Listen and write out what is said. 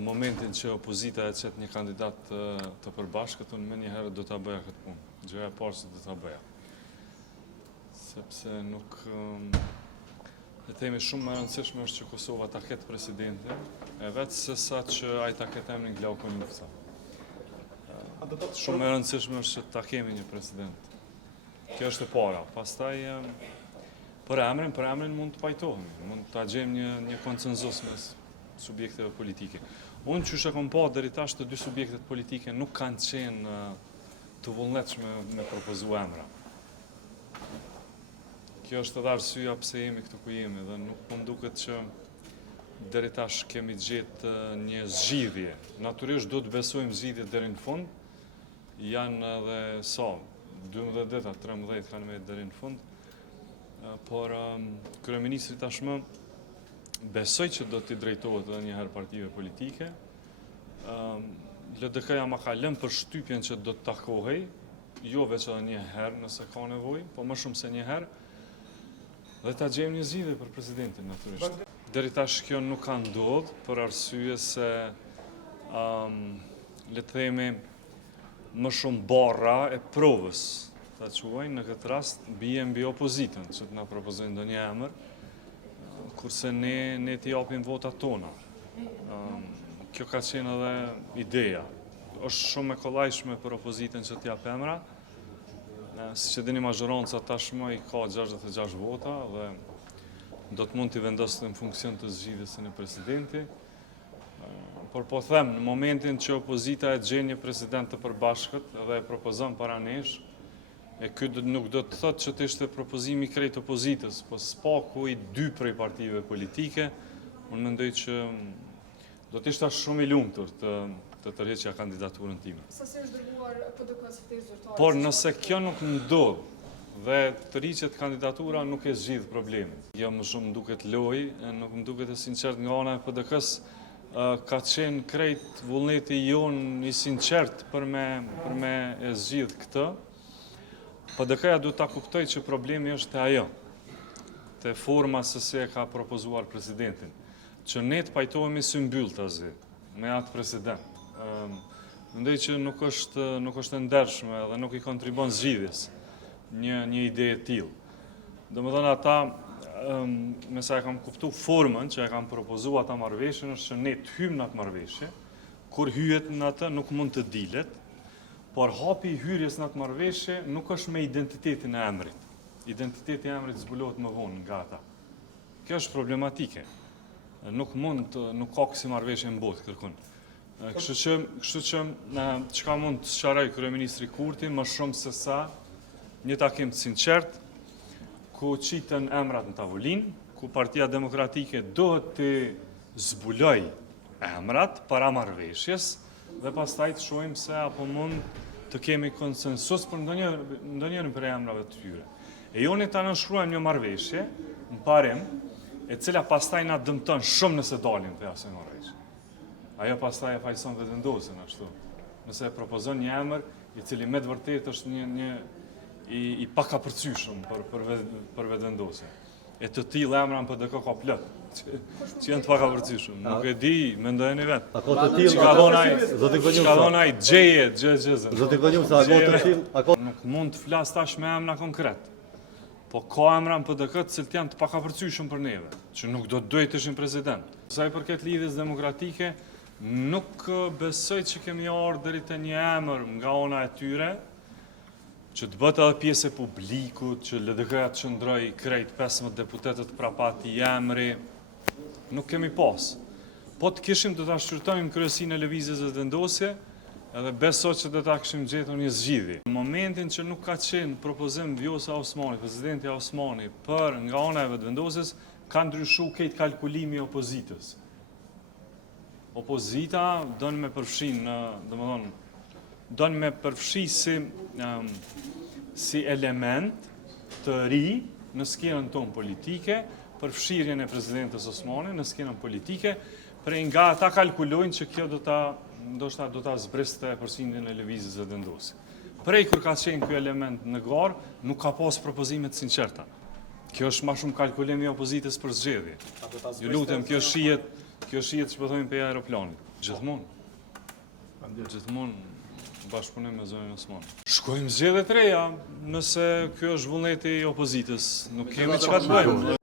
Në momentin që opozita e qet një kandidat të përbashkët, unë me njëherë do të bëja këtë punë. Gjëja e parë që do të bëja. Sepse nuk... E themi shumë më rëndësishme është që Kosova ta ketë presidente, e vetë se sa që ai ta ketë emrin Glauko Njufca. Shumë më rëndësishme është që ta kemi një president. Kjo është e para. Pastaj, për emrin mund të pajtohemi, mund të gjejmë një konsenzus mes subjekteve politike. Unë që shë kom pa deri tash të dy subjektet politike nuk kanë qenë të vullnetshme me propozu emra. Kjo është edhe arsyeja pse jemi këtu ku jemi dhe nuk më duket që deri tash kemi gjetë një zgjidhje. Natyrisht do të besojmë zgjidhjet deri në fund. Janë edhe 12 dita, 13 kanë me deri në fund. Por kryeministri tashmë besoj që do t'i drejtohet edhe njëherë partive politike. LDK-ja ma ka lënë për shtypjen që do të takohej, jo veç edhe njëherë nëse ka nevojë, po më shumë se njëherë, dhe ta gjejmë një zgjidhje për presidentin, natyrisht. Deri tash kjo nuk ka ndodhur për arsye se le të themi më shumë barra e provës, ta quajnë në këtë rast bie mbi opozitën që të na propozojnë ndonjë emër, kurse ne t'i japim votat tona. Kjo ka qenë edhe ideja. Është shumë e kollajshme për opozitën që t'jap emra. Si që dini mazhoranca tashmë i ka 66 vota dhe do të mund t'i vendosë në funksion të zgjidhjes së një presidenti. Por po them, në momentin që opozita e gjen një president të përbashkët dhe e propozon para nesh, e këtë nuk do të thotë që të ishte propozimi krejt opozitës, po s'paku i 2 prej partive politike, unë mendoj që do të ishte shumë i lumtur të tërheqja kandidaturën time. Sa si është dërguar PDK si ftesë zyrtare? Por nëse kjo nuk ndodh dhe tërhiqet kandidatura nuk e zgjidh problemin. Jo më shumë më duket lojë, nuk më duket e sinqert nga ana e PDK-s, ka qenë krejt vullneti jon i sinqert për me e zgjidh këtë. PDK-ja duhet ta kuptoj që problemi është te ajo, te forma se si e ka propozuar presidentin, që ne të pajtohemi si mbyll tazi me atë president. Mendoj që nuk është e ndershme dhe nuk i kontribon zgjidhjes një ide e tillë. Domethënë ata me sa e kam kuptuar formën që e kam propozuar ata marrëveshjen është që ne të hyjmë në atë marrëveshje, kur hyhet në atë nuk mund të dilet, por hapi i hyrjes në atë marrëveshje nuk është me identitetin e emrit. Identiteti i emrit zbulohet më vonë nga ata. Kjo është problematike. Nuk ka kësi marrëveshje në botë kërkon. Kështu që çka mund të sqaroj kryeministri Kurti më shumë se sa një takim të sinqert ku qiten emrat në tavolinë, ku Partia Demokratike dohet të zbuloj emrat para marrëveshjes dhe pastaj të shohim se apo mund të kemi konsensus për ndonjërin prej emrave të tyre. E joni ta nënshkruajmë një marrëveshje në parim, e cila pastaj na dëmton shumë nëse dalim te asaj marrëveshje. Ajo pastaj e fajson vetëvendosjen ashtu. Nëse e propozon një emër i cili me të vërtetë është një i pakapërcyeshëm për vetëvendosjen. E të tillë emra në PDK ka plot, që janë të pakapërcyeshëm. Nuk e di, mendojeni vetë. Ako të tillë, Ka dhona i gjeje. Zoti Gënjum, sa ako të tillë, nuk mund të flas tash me emra konkret. Po ka emra në PDK të cilët janë të pakapërcyeshëm për neve, që nuk do të dojë të ishin president. Sa i përket lidhjes demokratike, nuk besoj që kemi ardhur deri te një emër nga ana e tyre, që të bëhet edhe pjesë e publikut, që LDK-ja të qëndroj krejt 15 deputetët prapati emri, nuk kemi pas. Po të kishim të ta shqyrtojmë kryesinë e lëvizjes së vendosje, edhe beso që do ta kishim gjetur një zgjidhje. Në momentin që nuk ka qenë propozim Vjosa Osmani, presidenti Osmani, për nga ana e vetëvendosjes, ka ndryshuar këtë kalkulimi i opozitës. Opozita don me përfshin, don me përfshi si element të ri në skenën tonë politike, përfshirjen e presidentës Osmani në skenën politike, prej nga ata kalkulojnë që kjo ndoshta do ta zbriste përqindjen e lëvizjes së vendosjes. Prej kur ka qenë ky element në garë, nuk ka pas propozime të sinqerta. Kjo është më shumë kalkulim i opozitës për zgjedhje. Ju lutem, kjo shihet që po thonë pe aeroplanit. Gjithmonë. Gjithmonë bashkëpunim me zonën Osman. Shkojmë zgjedhje të reja, nëse kjo është vullneti i opozitës, nuk kemi çfarë të bëjmë.